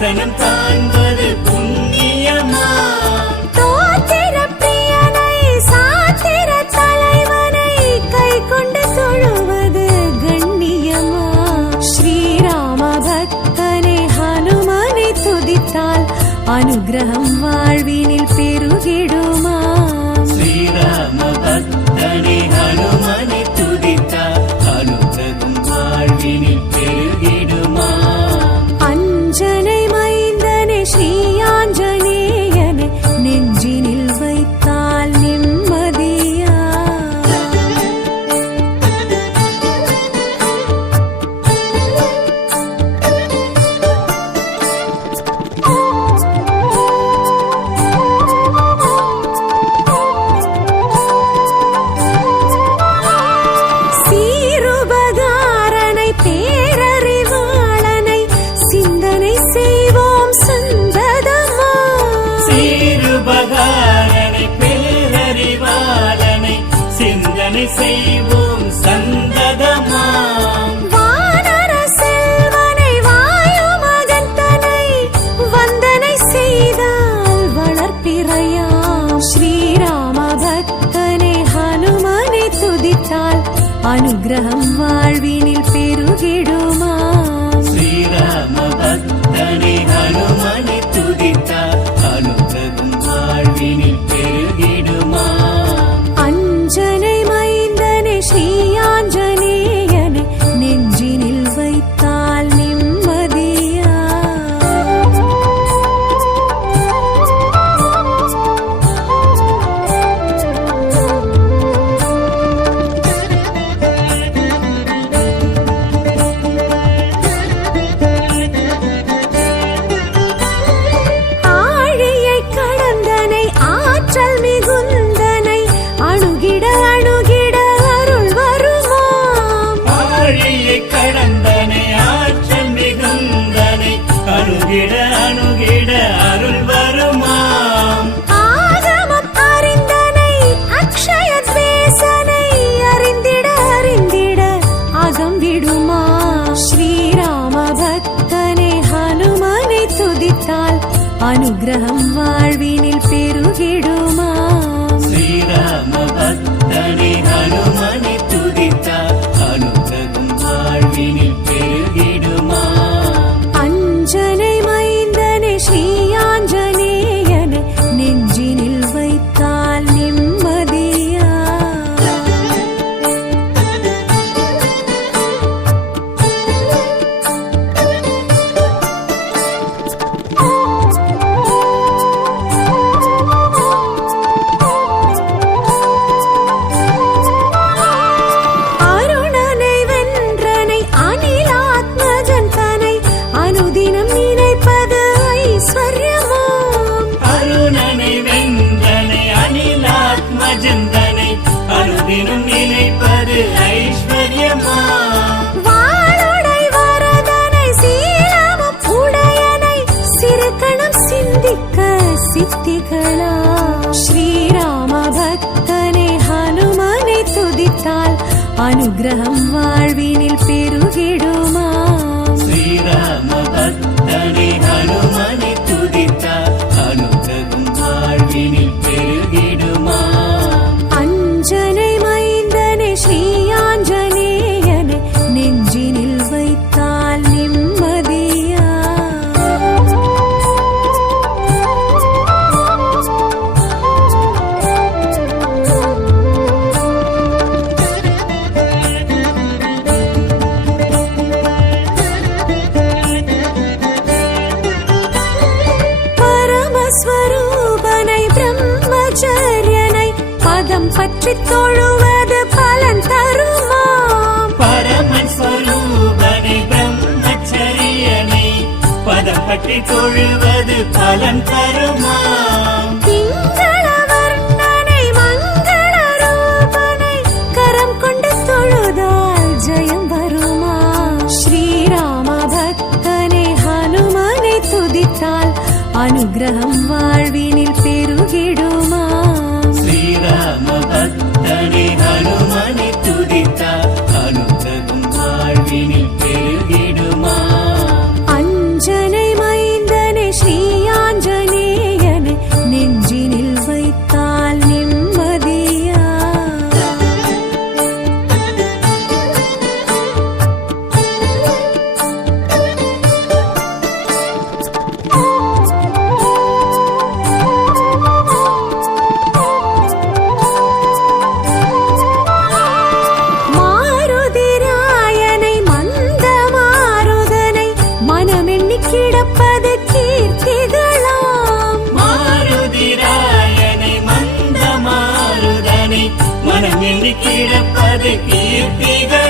தரிசனம் காண்பது புண்ணியமா? அனுகிரகம் வாழ்வினில் பெருகிடுமா? ஸ்ரீராம பக்தனே ஹனுமா செய்வோம். அது ஐஸ்வர்யமா சித்திகளா. ஸ்ரீராம பக்தனை ஹனுமனை துதித்தால் அனுகிரகம் வாழ்வினில் பெருகிடுமா. ஸ்ரீராம பக்தனை ஹனுமன் பற்றி தொழுவது பலன் தருமா? கிடப்பது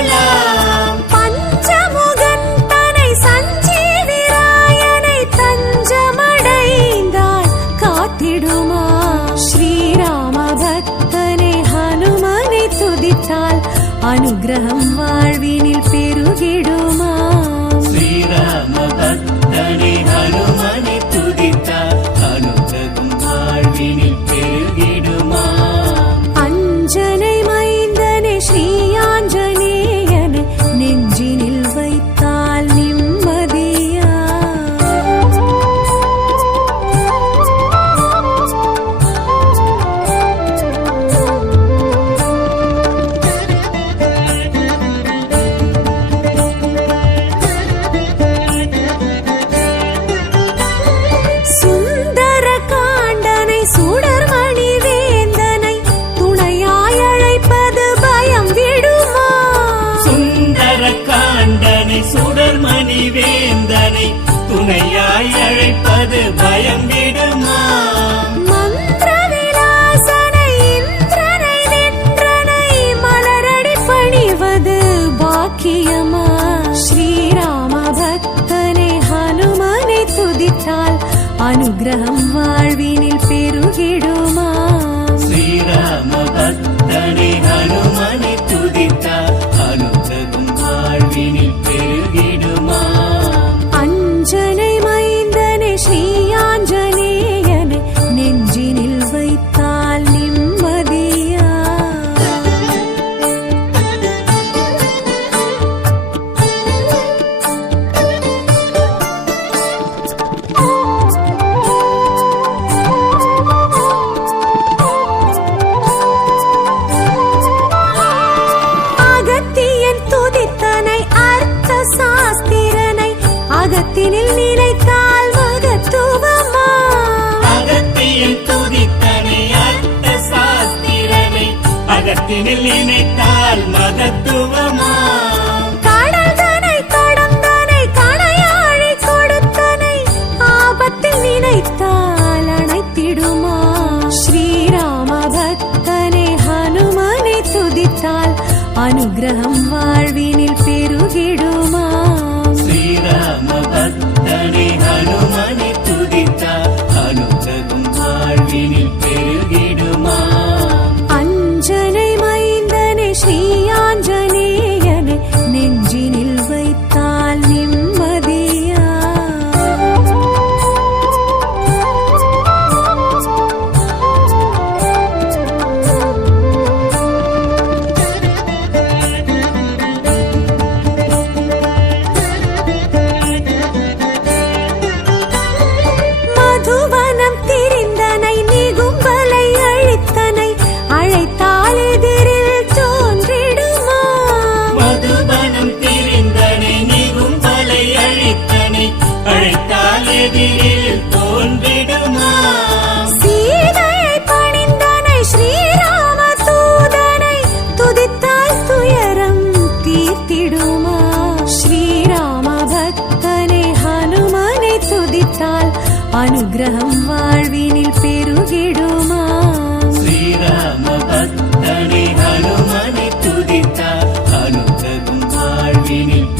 நினைத்த